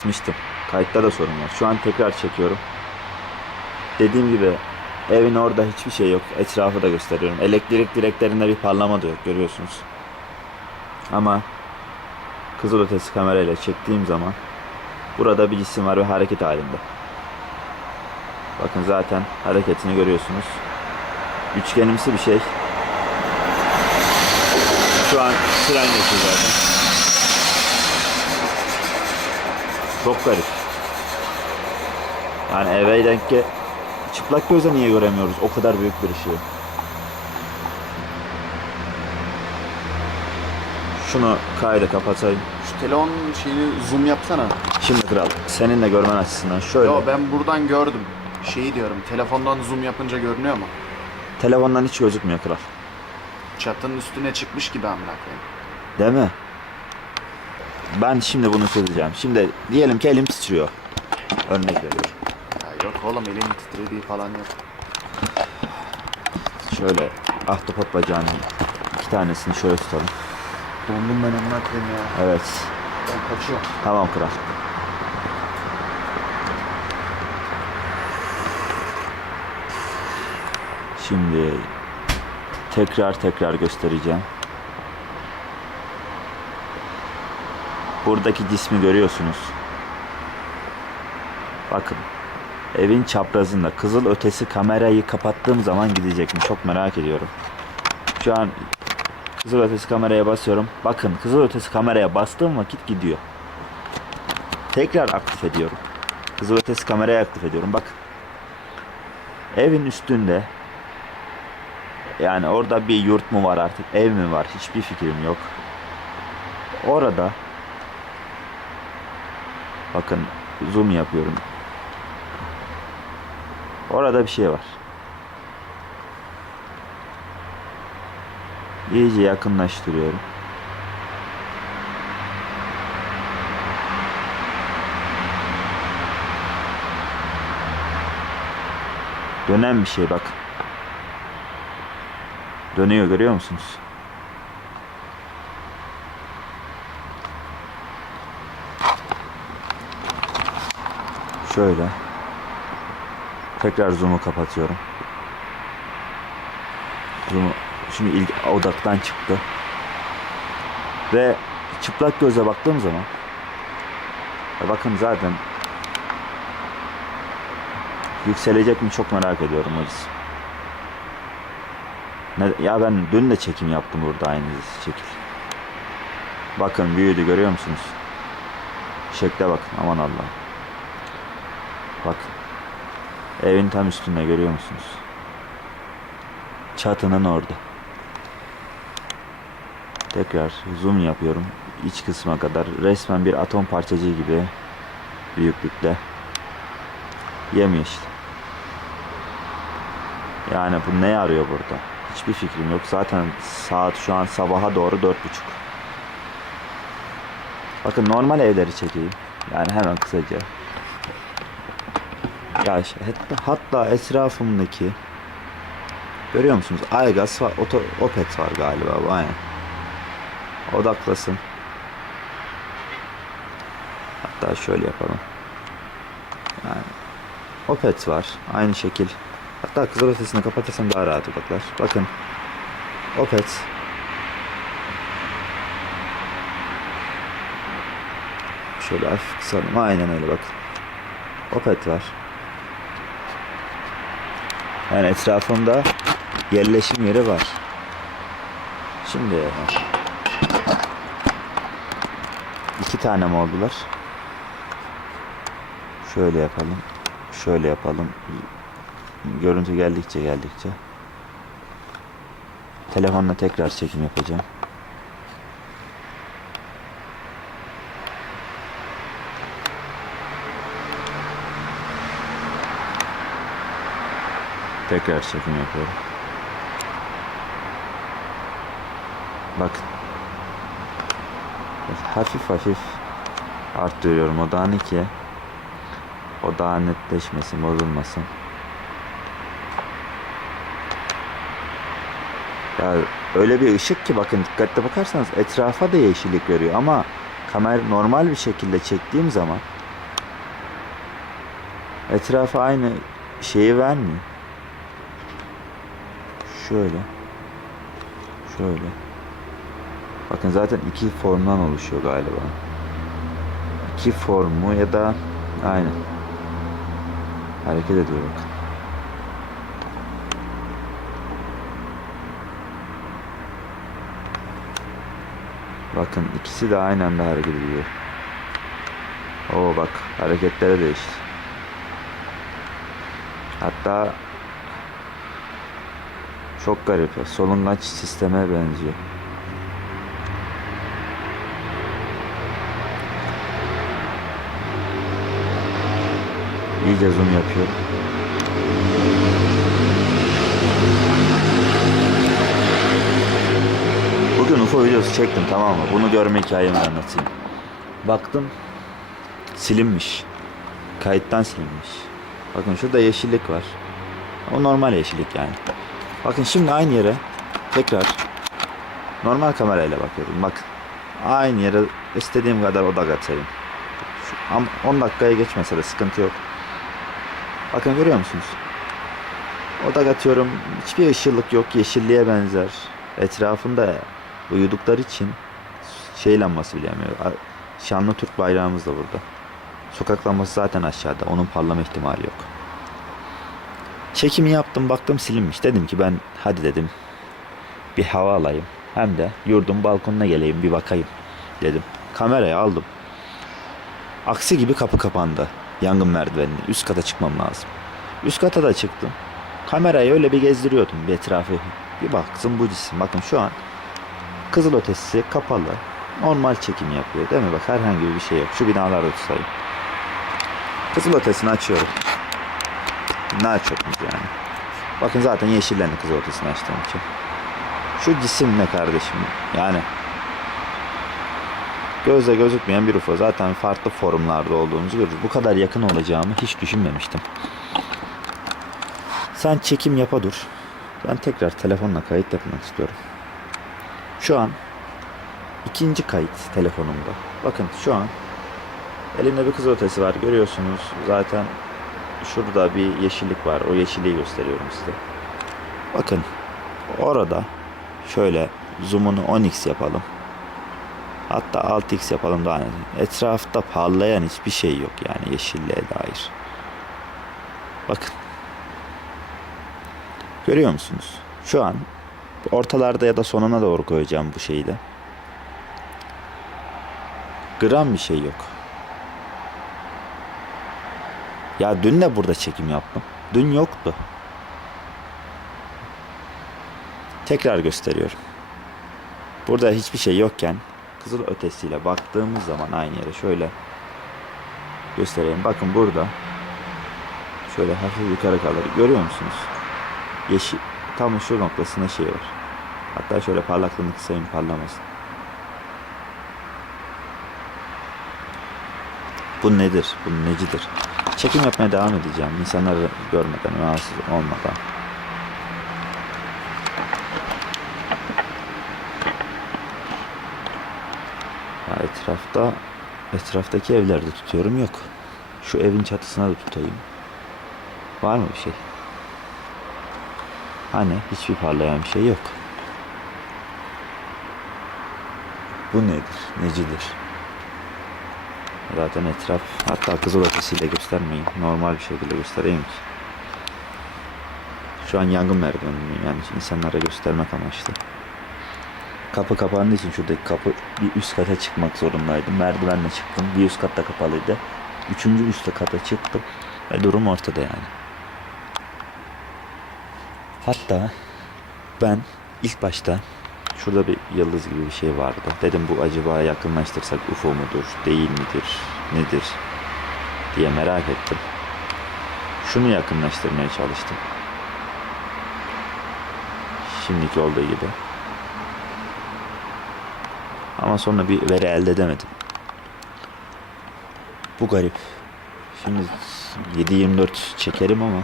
Çekmiştim. Kayıtta da sorun var. Şu an tekrar çekiyorum. Dediğim gibi evin orada hiçbir şey yok. Etrafı da gösteriyorum. Elektrik direklerinde bir parlama da yok görüyorsunuz. Ama kızılötesi kamerayla çektiğim zaman burada bir cisim var ve hareket halinde. Bakın zaten hareketini görüyorsunuz. Üçgenimsi bir şey. Şu an tren geçiyor zaten. Çok garip. Yani eve denk ge- çıplak gözle niye göremiyoruz o kadar büyük bir ışığı? Şunu kayda kapatayım. Şu telefon şeyini zoom yapsana. Şimdi kral senin de görmen açısından şöyle. Yo ben buradan gördüm. Şeyi diyorum telefondan zoom yapınca görünüyor mu? Telefondan hiç gözükmüyor kral. Çatının üstüne çıkmış gibi amına koyayım. Değil mi? Ben şimdi bunu söyleyeceğim. Şimdi diyelim ki elim titriyor. Örnek veriyorum. Ya yok oğlum elin titrediği falan yok. Şöyle ahtapot bacağının iki tanesini şöyle tutalım. Dondum ben amına koyayım ya. Evet. Ben kaçıyorum. Tamam kral. Şimdi tekrar tekrar göstereceğim. Buradaki cismi görüyorsunuz. Bakın. Evin çaprazında kızıl ötesi kamerayı kapattığım zaman gidecek mi? Çok merak ediyorum. Şu an kızıl ötesi kameraya basıyorum. Bakın kızıl ötesi kameraya bastığım vakit gidiyor. Tekrar aktif ediyorum. Kızıl ötesi kamerayı aktif ediyorum. Bakın. Evin üstünde yani orada bir yurt mu var artık ev mi var hiçbir fikrim yok. Orada bakın zoom yapıyorum. Orada bir şey var. İyice yakınlaştırıyorum. Dönen bir şey bak. Dönüyor görüyor musunuz? Şöyle. Tekrar zoom'u kapatıyorum. Zoom'u şimdi ilk odaktan çıktı. Ve çıplak gözle baktığım zaman bakın zaten yükselecek mi çok merak ediyorum cisim. Ne, ya ben dün de çekim yaptım burada aynı şekil. Bakın büyüdü görüyor musunuz? Şekle bakın aman Allah. Bakın. Evin tam üstünde görüyor musunuz? Çatının orada. Tekrar zoom yapıyorum. iç kısma kadar resmen bir atom parçacığı gibi büyüklükte. Yemyeşil. Yani bu ne arıyor burada? Hiçbir fikrim yok. Zaten saat şu an sabaha doğru dört buçuk. Bakın normal evleri çekeyim. Yani hemen kısaca. Ya işte hatta, etrafımdaki görüyor musunuz? Aygaz var, oto, Opet var galiba bu aynen. Odaklasın. Hatta şöyle yapalım. Yani Opet var. Aynı şekil. Hatta kızıl ötesini kapatırsam daha rahat odaklar. Bakın. Opet. Şöyle hafif kısalım. Aynen öyle bakın. Opet var. Yani etrafımda yerleşim yeri var. Şimdi iki tane mi oldular? Şöyle yapalım. Şöyle yapalım. Görüntü geldikçe geldikçe. Telefonla tekrar çekim yapacağım. Tekrar çekim yapıyorum. Bakın. Hafif hafif arttırıyorum odağını ki odağın netleşmesin, bozulmasın. Ya öyle bir ışık ki bakın dikkatli bakarsanız etrafa da yeşillik veriyor ama kamera normal bir şekilde çektiğim zaman Etrafa aynı şeyi vermiyor. Şöyle. Şöyle. Bakın zaten iki formdan oluşuyor galiba. İki formu ya da aynen. Hareket ediyor bakın. Bakın ikisi de aynı anda hareket ediyor. Oo bak hareketleri değişti. Hatta çok garip. Solungaç sisteme benziyor. İyice zoom yapıyorum. Bugün UFO videosu çektim tamam mı? Bunu görme hikayemi anlatayım. Baktım silinmiş. Kayıttan silinmiş. Bakın şurada yeşillik var. O normal yeşillik yani. Bakın şimdi aynı yere tekrar normal kamerayla bakıyorum. Bakın aynı yere istediğim kadar odak atayım. Ama 10 dakikaya geçmese de sıkıntı yok. Bakın görüyor musunuz? Odak atıyorum. Hiçbir ışıllık yok. Yeşilliğe benzer. Etrafında uyudukları için şey lambası bile yanmıyor. Şanlı Türk bayrağımız da burada. Sokak lambası zaten aşağıda. Onun parlama ihtimali yok. Çekimi yaptım baktım silinmiş. Dedim ki ben hadi dedim bir hava alayım. Hem de yurdun balkonuna geleyim bir bakayım dedim. Kamerayı aldım. Aksi gibi kapı kapandı. Yangın merdivenine. Üst kata çıkmam lazım. Üst kata da çıktım. Kamerayı öyle bir gezdiriyordum bir etrafı. Bir baktım bu cisim. Bakın şu an kızıl ötesi kapalı. Normal çekim yapıyor değil mi? Bak herhangi bir şey yok. Şu binalarda tutayım. Kızıl ötesini açıyorum. Ne açıyorsunuz yani? Bakın zaten yeşillendi kızıl ötesini açtığım için. Şu cisim ne kardeşim? Yani gözle gözükmeyen bir UFO. Zaten farklı formlarda olduğumuzu görürüz. Bu kadar yakın olacağımı hiç düşünmemiştim. Sen çekim yapa dur. Ben tekrar telefonla kayıt yapmak istiyorum. Şu an ikinci kayıt telefonumda. Bakın şu an elimde bir kızıl ötesi var. Görüyorsunuz zaten şurada bir yeşillik var. O yeşilliği gösteriyorum size. Bakın orada şöyle zoom'unu 10x yapalım. Hatta 6x yapalım daha iyi. Etrafta parlayan hiçbir şey yok yani yeşilliğe dair. Bakın. Görüyor musunuz? Şu an ortalarda ya da sonuna doğru koyacağım bu şeyi de. Gram bir şey yok. Ya dün de burada çekim yaptım. Dün yoktu. Tekrar gösteriyorum. Burada hiçbir şey yokken kızıl ötesiyle baktığımız zaman aynı yere şöyle göstereyim. Bakın burada şöyle hafif yukarı kalır. Görüyor musunuz? Yeşil tam şu noktasında şey var. Hatta şöyle parlaklığını kısayım parlamasın. Bu nedir? Bu necidir? Çekim yapmaya devam edeceğim. İnsanları görmeden, rahatsız olmadan. Ya etrafta etraftaki evlerde tutuyorum yok. Şu evin çatısına da tutayım. Var mı bir şey? Hani hiçbir parlayan bir şey yok. Bu nedir? Necidir? Zaten etraf hatta kızıl ötesiyle göstermeyin. Normal bir şekilde göstereyim ki. Şu an yangın merdivenindeyim yani insanlara göstermek amaçlı. Kapı kapandığı için şuradaki kapı bir üst kata çıkmak zorundaydım. Merdivenle çıktım. Bir üst katta kapalıydı. Üçüncü üst kata çıktım. Ve durum ortada yani. Hatta ben ilk başta şurada bir yıldız gibi bir şey vardı. Dedim bu acaba yakınlaştırsak UFO mudur, değil midir, nedir diye merak ettim. Şunu yakınlaştırmaya çalıştım. Şimdiki olduğu gibi. Ama sonra bir veri elde edemedim. Bu garip. Şimdi 7-24 çekerim ama